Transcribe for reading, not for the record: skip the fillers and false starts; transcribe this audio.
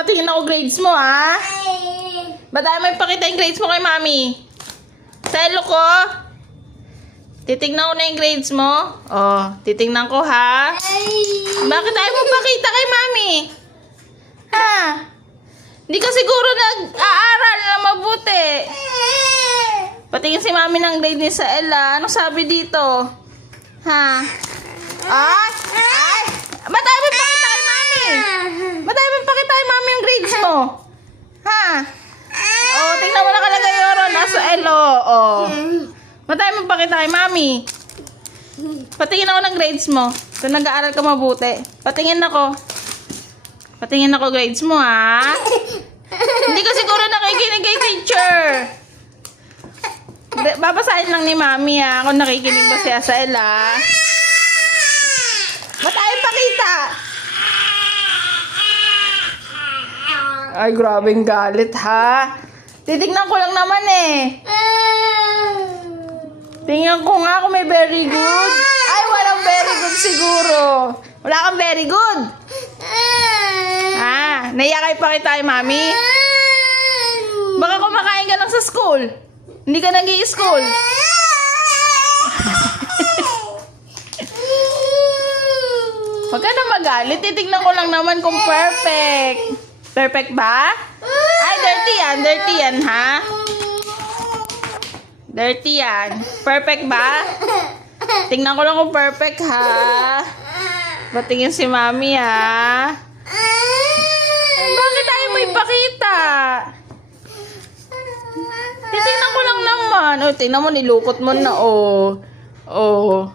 Patingin ako grades mo, ha? Ba't ayaw may pakita yung grades mo kay mami? Selo ko? Titignan ko na yung grades mo? Oh, titignan ko, ha? Bakit ayaw mo pakita kay mami? Ha? Hindi ka siguro nag-aaral na mabuti. Patingin si mami ng grade ni Saela. Anong sabi dito? Ha? Ay! Ay! Ba't ayaw mo pakita kay mami? Ba't ayaw mo pakita kay mami yung grades mo? Ha? Oh, tingnan mo nakalagay yun. Nasa Elo. Oh. Ba't ayaw mo pakita kay mami? Patingin ako ng grades mo. Kung nag-aaral ka mabuti. Patingin ako. Patingin ako grades mo, ha? Hindi ka siguro nakikinig kay teacher. Babasahin lang ni mami, ha? Kung nakikinig ba siya sa Ela. Ba't ayaw pakita? Ay, grabing galit, ha? Titignan ko lang naman, eh. Tingnan ko nga kung may very good. Ay, walang very good siguro. Wala kang very good. Ah, naiyak pa kita kay mami? Baka kumakain ka lang sa school. Hindi ka nag-i-school. Huwag ka na magalit. Titignan ko lang naman kung perfect. Perfect ba? Ay, dirty yan. Dirty yan, ha? Dirty yan. Perfect ba? Tingnan ko lang kung perfect, ha? Patingin si mami, ha? Bakit ayaw mo ipakita? Titingnan ko lang naman. Oh, tingnan mo, nilukot mo na, oh. Oh.